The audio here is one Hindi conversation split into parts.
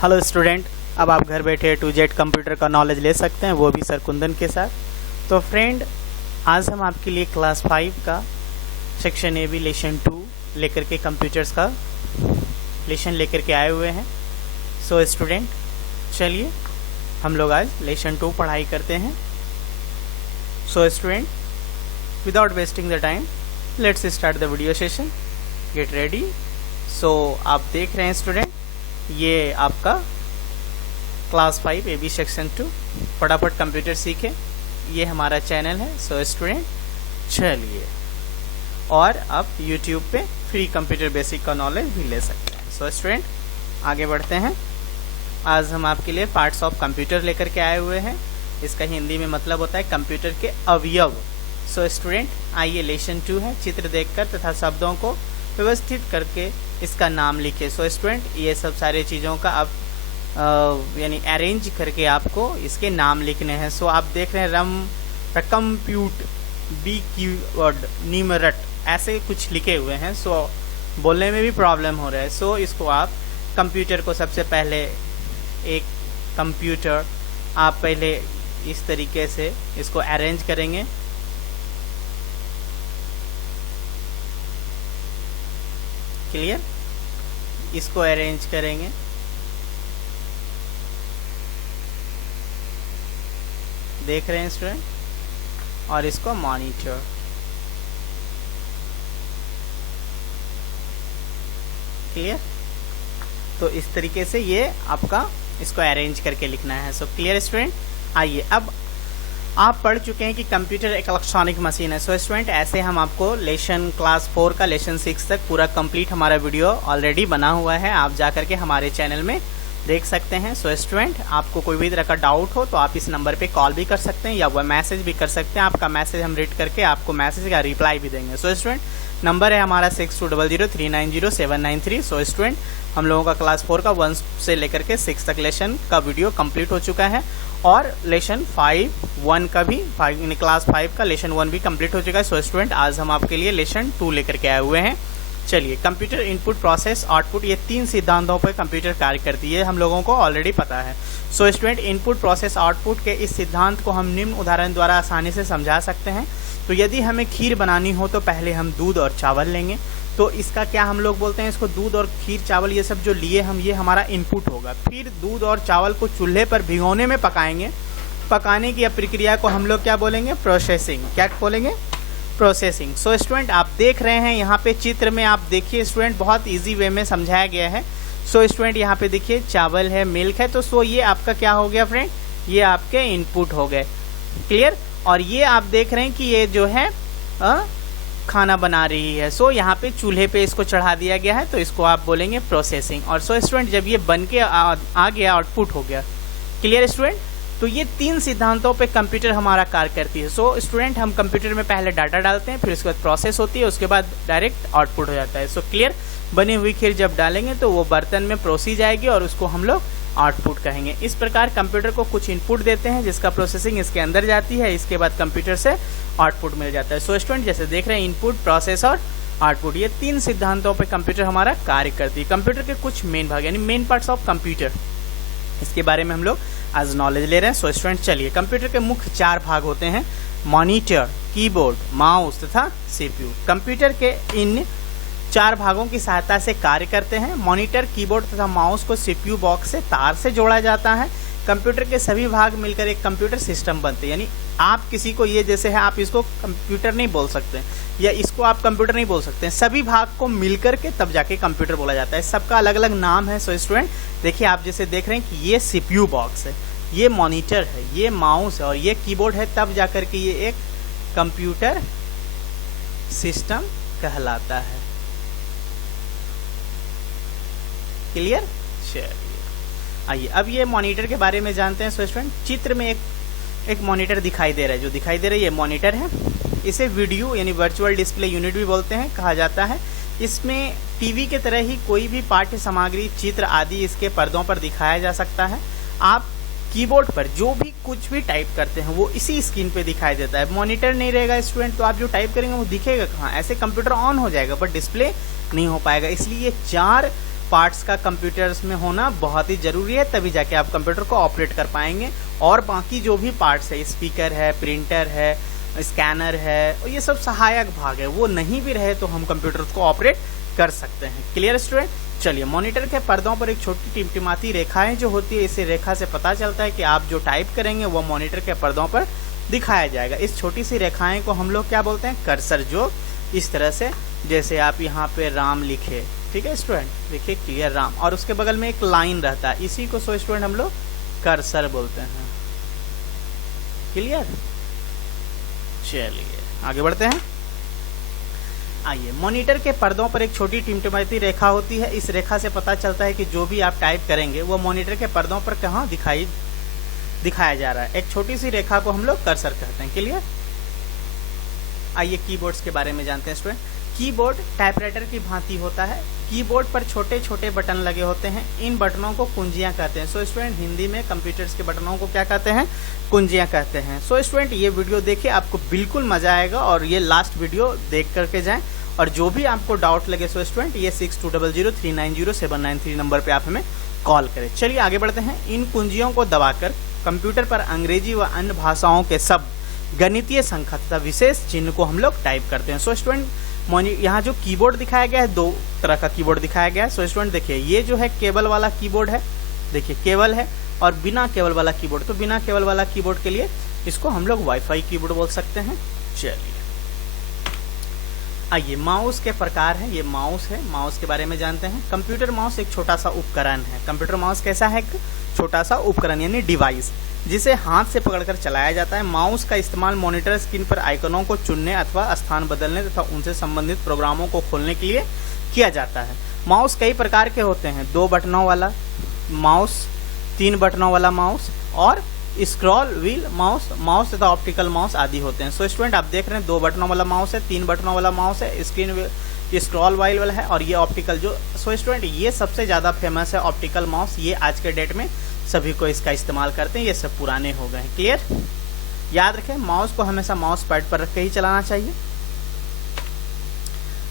हेलो स्टूडेंट, अब आप घर बैठे टू जेड कंप्यूटर का नॉलेज ले सकते हैं, वो भी सर कुंदन के साथ। तो फ्रेंड, आज हम आपके लिए क्लास 5 का सेक्शन ए बी लेसन 2 लेकर के कंप्यूटर्स का लेसन लेकर के आए हुए हैं। सो स्टूडेंट, चलिए हम लोग आज लेसन 2 पढ़ाई करते हैं। So student, without wasting the time let's start the video session. Get ready. So आप देख रहे हैं स्टूडेंट, ये आपका क्लास 5 ए बी सेक्शन 2 फटाफट कंप्यूटर सीखे, ये हमारा चैनल है। सो स्टूडेंट, चलिए, और आप यूट्यूब पे फ्री कंप्यूटर बेसिक का नॉलेज भी ले सकते हैं। सो स्टूडेंट, आगे बढ़ते हैं। आज हम आपके लिए पार्ट्स ऑफ कंप्यूटर लेकर के आए हुए हैं। इसका हिंदी में मतलब होता है कंप्यूटर के अवयव। सो स्टूडेंट, आइए, लेसन 2 है, चित्र देखकर तथा शब्दों को व्यवस्थित करके इसका नाम लिखे। सो स्टूडेंट, ये सब सारे चीज़ों का आप यानी अरेंज करके आपको इसके नाम लिखने हैं। सो आप देख रहे हैं कंप्यूट, बी कीवर्ड, न्यूमरट, ऐसे कुछ लिखे हुए हैं। सो बोलने में भी प्रॉब्लम हो रहा है। सो इसको आप कंप्यूटर को सबसे पहले एक कंप्यूटर आप पहले इस तरीके से इसको अरेंज करेंगे। क्लियर? इसको अरेंज करेंगे। देख रहे हैं स्टूडेंट, और इसको मॉनिटर। क्लियर? तो इस तरीके से ये आपका इसको अरेंज करके लिखना है। So clear student? आइए, अब आप पढ़ चुके हैं कि कंप्यूटर एक इलेक्ट्रॉनिक मशीन है। सो स्टूडेंट, ऐसे हम आपको लेसन क्लास 4 का लेसन 6 तक पूरा कंप्लीट हमारा वीडियो ऑलरेडी बना हुआ है, आप जा करके हमारे चैनल में देख सकते हैं। सो स्टूडेंट, आपको कोई भी तरह का डाउट हो तो आप इस नंबर पे कॉल भी कर सकते हैं या वह मैसेज भी कर सकते हैं। आपका मैसेज हम रीड करके आपको मैसेज का रिप्लाई भी देंगे। सो स्टूडेंट, नंबर है हमारा 6200390793। सो स्टूडेंट, हम लोगों का क्लास 4 का 1 से लेकर के 6 तक लेसन का वीडियो कंप्लीट हो चुका है, और लेसन 5 का भी क्लास 5 का लेसन 1 भी कंप्लीट हो चुका है। सो स्टूडेंट, आज हम आपके लिए लेसन 2 लेकर के आए हुए हैं। चलिए, कंप्यूटर इनपुट, प्रोसेस, आउटपुट, ये 3 सिद्धांतों पर कंप्यूटर कार्य करती है, हम लोगों को ऑलरेडी पता है। So student, input, process, output के इस सिद्धांत को हम निम्न उदाहरण द्वारा आसानी से समझा सकते हैं। तो यदि हमें खीर बनानी हो तो पहले हम दूध और चावल लेंगे। तो इसका क्या हम लोग बोलते हैं, इसको दूध और खीर, चावल, ये सब जो लिए हम, ये हमारा इनपुट होगा। फिर दूध और चावल को चूल्हे पर भिगोने में पकाएंगे। पकाने की प्रक्रिया को हम लोग क्या बोलेंगे? प्रोसेसिंग। क्या बोलेंगे? प्रोसेसिंग। सो स्टूडेंट, आप देख रहे हैं यहाँ पे चित्र में, आप देखिए स्टूडेंट, बहुत इजी वे में समझाया गया है। सो स्टूडेंट, यहाँ पे देखिए चावल है, मिल्क है, तो सो ये आपका क्या हो गया फ्रेंड? ये आपके इनपुट हो गए। क्लियर? और ये आप देख रहे हैं कि ये जो है खाना बना रही है। सो यहाँ पे चूल्हे पे इसको चढ़ा दिया गया है, तो इसको आप बोलेंगे प्रोसेसिंग। और सो स्टूडेंट, जब ये बन के आ गया, आउटपुट हो गया। Clear student? तो ये 3 सिद्धांतों पे कंप्यूटर हमारा कार्य करती है। सो स्टूडेंट, हम कंप्यूटर में पहले डाटा डालते हैं, फिर उसके बाद प्रोसेस होती है, उसके बाद डायरेक्ट आउटपुट हो जाता है। So clear? बनी हुई खीर जब डालेंगे तो वो बर्तन में परोसी जाएगी और उसको हम लोग आउटपुट कहेंगे। इस प्रकार कंप्यूटर को कुछ इनपुट देते हैं जिसका प्रोसेसिंग इसके अंदर जाती है, इसके बाद कंप्यूटर से आउटपुट मिल जाता है। सो स्टूडेंट, जैसे देख रहे हैं, इनपुट, प्रोसेस और आउटपुट, ये 3 सिद्धांतों पे कंप्यूटर हमारा कार्य करती है। कंप्यूटर के कुछ मेन भाग यानी मेन पार्ट्स ऑफ कंप्यूटर, इसके बारे में हम लोग आज नॉलेज ले रहे हैं। सो स्टूडेंट, चलिए, कंप्यूटर के मुख्य 4 भाग होते हैं: मॉनिटर, कीबोर्ड, माउस तथा सीपीयू। कंप्यूटर के इन 4 भागों की सहायता से कार्य करते हैं। मॉनिटर, कीबोर्ड तथा माउस को सीपीयू बॉक्स से तार से जोड़ा जाता है। कंप्यूटर के सभी भाग मिलकर एक कंप्यूटर सिस्टम बनते हैं। यानी आप किसी को, ये जैसे है, आप इसको कंप्यूटर नहीं बोल सकते या इसको आप कंप्यूटर नहीं बोल सकते, सभी भाग को मिलकर के तब जाके कंप्यूटर बोला जाता है। सबका अलग अलग नाम है। सो स्टूडेंट, देखिए, आप जैसे देख रहे हैं कि ये सीपीयू बॉक्स है, ये मॉनिटर है, ये माउस है और ये कीबोर्ड है, तब जाकर के ये एक कंप्यूटर सिस्टम कहलाता है। क्लियर? चलिए, आइए, अब ये मॉनिटर के बारे में जानते हैं। सो स्टूडेंट, चित्र में एक मॉनिटर दिखाई दे रहा है, जो दिखाई दे रहा है ये मॉनिटर है। इसे वीडियो यानी वर्चुअल डिस्प्ले यूनिट भी बोलते हैं, कहा जाता है। इसमें टीवी के तरह ही कोई भी पाठ्य सामग्री, चित्र आदि इसके पर्दों पर दिखाया जा सकता है। आप कीबोर्ड पर जो भी कुछ भी टाइप करते हैं वो इसी स्क्रीन पे दिखाई देता है। मॉनिटर नहीं रहेगा स्टूडेंट, तो आप जो टाइप करेंगे वो दिखेगा कहाँ? ऐसे कंप्यूटर ऑन हो जाएगा बट डिस्प्ले नहीं हो पाएगा। इसलिए 4 पार्ट्स का कंप्यूटर्स में होना बहुत ही जरूरी है, तभी जाके आप कंप्यूटर को ऑपरेट कर पाएंगे। और बाकी जो भी पार्ट्स है, स्पीकर है, प्रिंटर है, स्कैनर है, और ये सब सहायक भाग है, वो नहीं भी रहे तो हम कंप्यूटर को ऑपरेट कर सकते हैं। Clear student? चलिए, मॉनिटर के पर्दों पर एक छोटी टिमटिमाती रेखाएं जो होती है, इसी रेखा से पता चलता है कि आप जो टाइप करेंगे वो मॉनिटर के पर्दों पर दिखाया जाएगा। इस छोटी सी रेखाएं को हम लोग क्या बोलते हैं? कर्सर। जो इस तरह से, जैसे आप यहाँ पे राम लिखे, ठीक है स्टूडेंट, देखिए क्लियर राम, और उसके बगल में एक लाइन रहता है, इसी को सो स्टूडेंट हम लोग कर्सर बोलते हैं। क्लियर? चलिए आगे बढ़ते हैं। आइए, मॉनिटर के पर्दों पर एक छोटी टिमटिमाती रेखा होती है। इस रेखा से पता चलता है कि जो भी आप टाइप करेंगे वो मॉनिटर के पर्दों पर कहाँ दिखाया जा रहा है। एक छोटी सी रेखा को हम लोग कर्सर कहते हैं। क्लियर? आइए कीबोर्ड्स के बारे में जानते हैं स्टूडेंट। कीबोर्ड टाइपराइटर की भांति होता है। कीबोर्ड पर छोटे छोटे बटन लगे होते हैं, इन बटनों को कुंजियां कहते हैं। सो स्टूडेंट, हिंदी में कंप्यूटर्स के बटनों को क्या कहते हैं? कुंजियां कहते हैं। सो स्टूडेंट, ये वीडियो देखिए, आपको बिल्कुल मजा आएगा, और ये लास्ट वीडियो देख करके जाएं। और जो भी आपको डाउट लगे सो स्टूडेंट, ये 6200390793 नंबर पे आप हमें कॉल करें। चलिए आगे बढ़ते हैं। इन कुंजियों को दबाकर कंप्यूटर पर अंग्रेजी व अन्य भाषाओं के शब्द, गणितीय संख्या तथा विशेष चिन्ह को हम लोग टाइप करते हैं। सो स्टूडेंट, यहाँ जो कीबोर्ड दिखाया गया है, दो तरह का कीबोर्ड दिखाया गया है। सो स्टूडेंट देखिए, ये जो है केबल वाला कीबोर्ड है, देखिए केबल है, और बिना केबल वाला कीबोर्ड। तो बिना केबल वाला कीबोर्ड के लिए इसको हम लोग वाईफाई कीबोर्ड बोल सकते हैं। चलिए आइए, माउस के प्रकार है। ये माउस है, माउस के बारे में जानते हैं। कंप्यूटर माउस एक छोटा सा उपकरण है। कंप्यूटर माउस कैसा है? एक छोटा सा उपकरण यानी डिवाइस, जिसे हाथ से पकड़कर चलाया जाता है। माउस का इस्तेमाल मॉनिटर स्क्रीन पर आइकनों को चुनने अथवा स्थान बदलने तथा उनसे संबंधित प्रोग्रामों को खोलने के लिए किया जाता है। माउस कई प्रकार के होते हैं। 2 बटनों वाला माउस, 3 बटनों वाला माउस, और स्क्रॉल व्हील माउस तथा ऑप्टिकल माउस आदि होते हैं। सो स्टूडेंट, आप देख रहे हैं 2 बटनों वाला माउस है, 3 बटनों वाला माउस है, स्क्रॉल व्हील वाला है, और ये ऑप्टिकल जो। सो स्टूडेंट, ये सबसे ज्यादा फेमस है ऑप्टिकल माउस। ये आज के डेट में सभी को इसका इस्तेमाल करते हैं, ये सब पुराने हो गए हैं। क्लियर? याद रखें, माउस को हमेशा माउस पैड पर रख के ही चलाना चाहिए।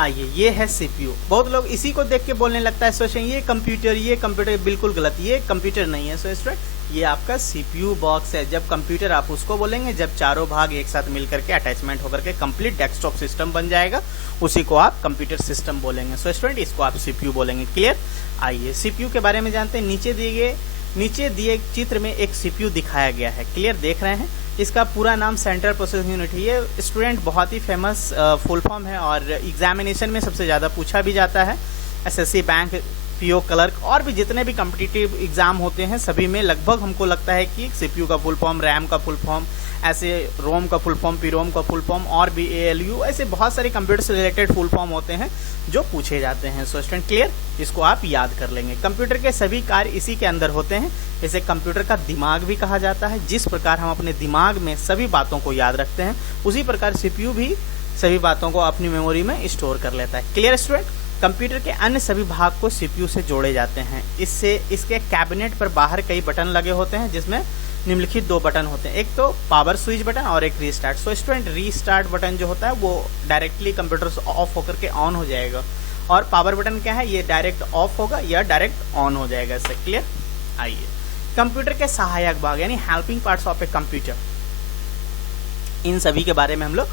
आइए, ये है सीपीयू। बहुत लोग इसी को देख के बोलने लगता है, सोचें ये कंप्यूटर, बिल्कुल गलत, ये कंप्यूटर नहीं है। सो स्टूडेंट, ये आपका सीपीयू बॉक्स है। जब कंप्यूटर आप उसको बोलेंगे जब चारों भाग एक साथ मिलकर के अटैचमेंट होकर के कंप्लीट डेस्कटॉप सिस्टम बन जाएगा, उसी को आप कंप्यूटर सिस्टम बोलेंगे। सो स्टूडेंट, इसको आप सीपीयू बोलेंगे। क्लियर? आइए, सीपीयू के बारे में जानते हैं। नीचे दिए चित्र में एक सीपीयू दिखाया गया है। क्लियर? देख रहे हैं, इसका पूरा नाम सेंट्रल प्रोसेसिंग यूनिट है। ये स्टूडेंट बहुत ही फेमस फुल फॉर्म है, और एग्जामिनेशन में सबसे ज्यादा पूछा भी जाता है। एसएससी, बैंक, पीओ, क्लर्क, और भी जितने भी कॉम्पिटिटिव एग्जाम होते हैं सभी में लगभग हमको लगता है कि सीपीयू का फुल फॉर्म, रैम का फुल फॉर्म, ऐसे रोम का फुल फॉर्म, पीरोम का फुल फॉर्म, और भी एएलयू, ऐसे बहुत सारे कंप्यूटर से रिलेटेड फुल फॉर्म होते हैं जो पूछे जाते हैं। So student, clear? इसको आप याद कर लेंगे। कंप्यूटर के सभी कार्य इसी के अंदर होते हैं। इसे कंप्यूटर का दिमाग भी कहा जाता है। जिस प्रकार हम अपने दिमाग में सभी बातों को याद रखते हैं, उसी प्रकार सीपीयू भी सभी बातों को अपनी मेमोरी में स्टोर कर लेता है। Clear student? कंप्यूटर के अन्य सभी भाग को सीपीयू से जोड़े जाते हैं। इसके कैबिनेट पर बाहर कई बटन लगे होते हैं, जिसमें निम्नलिखित 2 बटन होते हैं। एक तो पावर स्विच बटन और एक restart. So student, restart button जो होता है वो डायरेक्टली कंप्यूटर से ऑफ होकर के ऑन हो जाएगा, और पावर बटन क्या है? ये डायरेक्ट ऑफ होगा या डायरेक्ट ऑन हो जाएगा। इससे क्लियर? आइए, कंप्यूटर के सहायक भाग यानी helping parts of a computer, इन सभी के बारे में हम लोग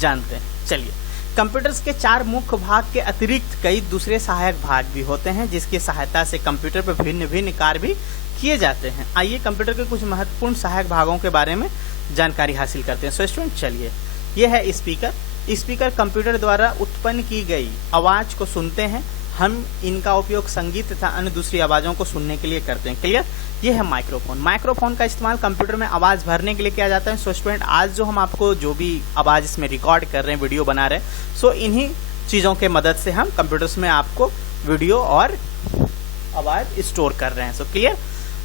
जानते हैं। चलिए, कंप्यूटर्स के 4 मुख्य भाग के अतिरिक्त कई दूसरे सहायक भाग भी होते हैं, जिसकी सहायता से कंप्यूटर पर भिन्न भिन्न कार्य भी किए जाते हैं। आइए, कंप्यूटर के कुछ महत्वपूर्ण सहायक भागों के बारे में जानकारी हासिल करते हैं। सो स्टूडेंट, चलिए, ये है स्पीकर। स्पीकर कंप्यूटर द्वारा उत्पन्न की गई आवाज को सुनते हैं। हम इनका उपयोग संगीत तथा अन्य दूसरी आवाजों को सुनने के लिए करते हैं। क्लियर? ये है माइक्रोफोन। माइक्रोफोन का इस्तेमाल कंप्यूटर में आवाज भरने के लिए किया जाता है। सो स्टूडेंट, आज जो हम आपको जो भी आवाज इसमें रिकॉर्ड कर रहे हैं, वीडियो बना रहे हैं, सो इन्हीं चीजों के मदद से हम कंप्यूटर्स में आपको वीडियो और आवाज स्टोर कर रहे हैं। So clear?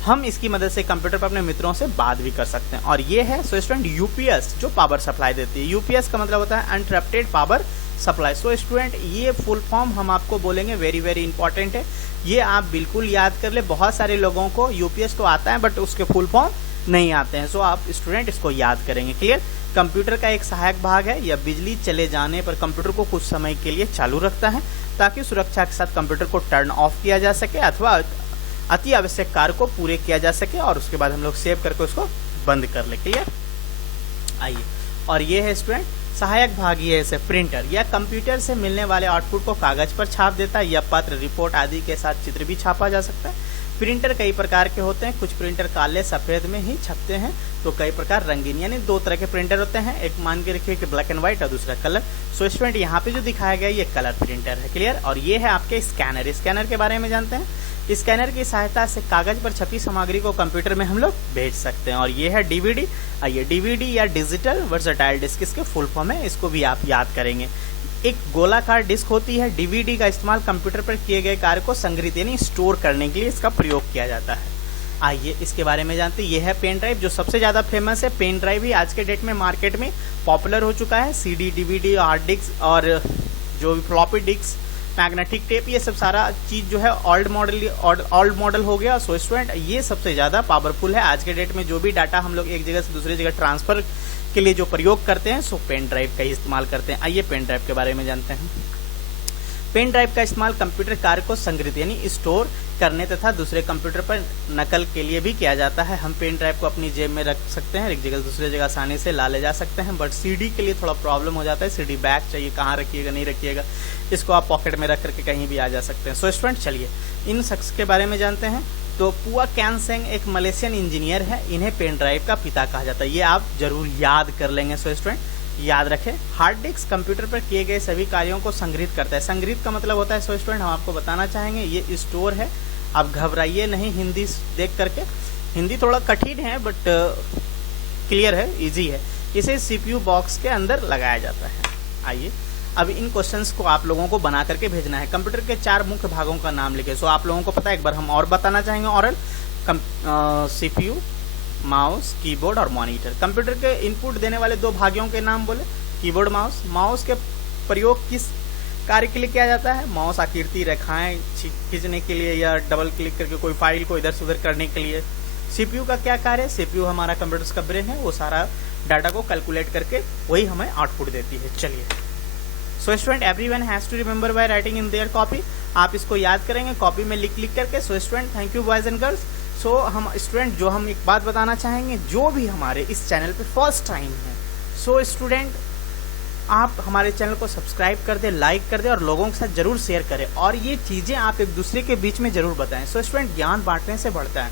हम इसकी मदद से कंप्यूटर पर अपने मित्रों से बात भी कर सकते हैं। और ये है सो स्टूडेंट यूपीएस, जो पावर सप्लाई देती है। यूपीएस का मतलब होता है uninterrupted power supply. So student, ये फुल फॉर्म हम आपको बोलेंगे, वेरी वेरी इंपॉर्टेंट है, ये आप बिल्कुल याद कर ले। बहुत सारे लोगों को यूपीएस तो आता है बट उसके फुल फॉर्म नहीं आते हैं। सो आप स्टूडेंट इसको याद करेंगे। क्लियर? कंप्यूटर का एक सहायक भाग है। यह बिजली चले जाने पर कंप्यूटर को कुछ समय के लिए चालू रखता है। ताकि सुरक्षा के साथ कंप्यूटर को टर्न ऑफ किया जा सके अथवा अति आवश्यक कार्य को पूरे किया जा सके और उसके बाद हम लोग सेव करके उसको बंद कर ले। क्लियर? आइए, और ये है स्टूडेंट सहायक भाग, ये है प्रिंटर। यह कंप्यूटर से मिलने वाले आउटपुट को कागज पर छाप देता है। यह पत्र, रिपोर्ट आदि के साथ चित्र भी छापा जा सकता है। प्रिंटर कई प्रकार के होते हैं, कुछ प्रिंटर काले सफेद में ही छपते हैं तो कई प्रकार रंगीन, यानी दो तरह के प्रिंटर होते हैं, एक मान के रखिए कि ब्लैक एंड व्हाइट और दूसरा कलर। सो स्टूडेंट यहाँ पे जो दिखाया गया ये कलर प्रिंटर है। क्लियर? और ये है आपके स्कैनर। स्कैनर के बारे में जानते हैं। स्कैनर की सहायता से कागज पर छपी सामग्री को कंप्यूटर में हम लोग भेज सकते हैं। और ये है डीवीडी। ये डीवीडी या डिजिटल वर्सेटाइल डिस्क इसके फुल फॉर्म है, इसको भी आप याद करेंगे। एक गोलाकार डिस्क होती है। डीवीडी का इस्तेमाल कंप्यूटर पर किए गए कार्य को संग्रहित यानी स्टोर करने के लिए इसका प्रयोग किया जाता है। आइए इसके बारे में जानते हैं। ये है पेन ड्राइव, जो सबसे ज्यादा फेमस है। पेन ड्राइव ही आज के डेट में मार्केट में पॉपुलर हो चुका है। सीडी, डीवीडी, हार्ड डिस्क और जो भी फ्लॉपी डिस्क, मैग्नेटिक टेप, ये सब सारा चीज जो है ओल्ड मॉडल हो गया। सो स्टूडेंट ये सबसे ज्यादा पावरफुल है आज के डेट में। जो भी डाटा हम लोग एक जगह से दूसरी जगह ट्रांसफर के लिए जो प्रयोग करते हैं सो पेन ड्राइव का ही इस्तेमाल करते हैं। आइए पेन ड्राइव के बारे में जानते हैं। पेन ड्राइव का इस्तेमाल कंप्यूटर कार्य को संग्रहित यानी स्टोर करने तथा दूसरे कंप्यूटर पर नकल के लिए भी किया जाता है। हम पेन ड्राइव को अपनी जेब में रख सकते हैं, एक जगह से दूसरी जगह आसानी से ला ले जा सकते हैं। बट सीडी के लिए थोड़ा प्रॉब्लम हो जाता है। सीडी बैग चाहिए, कहाँ रखिएगा, नहीं रखिएगा, इसको आप पॉकेट में रख करके कहीं भी आ जा सकते हैं। सो स्टूडेंट चलिए इन शख्स के बारे में जानते हैं। तो पुआ कैन सेंग एक मलेशियन इंजीनियर है। इन्हें पेन ड्राइव का पिता कहा जाता है। ये आप जरूर याद कर लेंगे। सो स्टूडेंट याद रखें। हार्ड डिस्क कंप्यूटर पर किए गए सभी कार्यों को संग्रहित करता है। संग्रहित का मतलब होता है सो स्टूडेंट हम आपको बताना चाहेंगे ये स्टोर है। आप घबराइए नहीं हिंदी देख करके, हिंदी थोड़ा कठिन है बट क्लियर है, इजी है। इसे सीपीयू बॉक्स के अंदर लगाया जाता है। आइए अब इन क्वेश्चंस को आप लोगों को बना करके भेजना है। कंप्यूटर के 4 मुख्य भागों का नाम लिखे। सो आप लोगों को पता है, एक बार हम और बताना चाहेंगे ऑरल। सीपीयू, माउस, कीबोर्ड और मॉनिटर। कंप्यूटर के इनपुट देने वाले 2 भागों के नाम बोले। Keyboard, mouse. माउस के प्रयोग किस कार्य के लिए किया जाता है? माउस आकृति, रेखाएं खींचने के लिए या डबल क्लिक करके कोई फाइल को इधर से उधर करने के लिए। सीपीयू का क्या कार्य है? सीपीयू हमारा कंप्यूटर का ब्रेन है, वो सारा डाटा को कैलकुलेट करके वही हमें आउटपुट देती है। चलिए so student everyone has to remember by writing in their copy. आप इसको याद करेंगे कॉपी में लिख करके। So student thank you boys and girls. So हम स्टूडेंट जो हम एक बात बताना चाहेंगे, जो भी हमारे इस चैनल पे फर्स्ट टाइम है, सो स्टूडेंट आप हमारे चैनल को सब्सक्राइब कर दे, लाइक कर दे और लोगों के साथ जरूर शेयर करें। और ये चीजें आप एक दूसरे के बीच में जरूर बताएं। सो स्टूडेंट ज्ञान बांटने से बढ़ता है।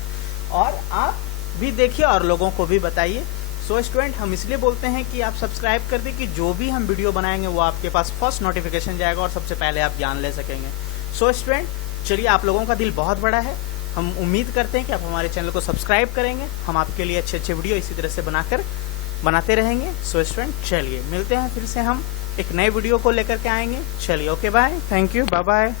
और आप भी देखिए और लोगों को भी बताइए। सो स्टूडेंट हम इसलिए बोलते हैं कि आप सब्सक्राइब कर दें कि जो भी हम वीडियो बनाएंगे वो आपके पास फर्स्ट नोटिफिकेशन जाएगा और सबसे पहले आप ज्ञान ले सकेंगे। सो स्टूडेंट चलिए, आप लोगों का दिल बहुत बड़ा है। हम उम्मीद करते हैं कि आप हमारे चैनल को सब्सक्राइब करेंगे। हम आपके लिए अच्छे अच्छे वीडियो इसी तरह से बनाते रहेंगे। सो स्टूडेंट चलिए मिलते हैं फिर से, हम एक नए वीडियो को लेकर के आएंगे। चलिए okay bye, thank you, bye bye.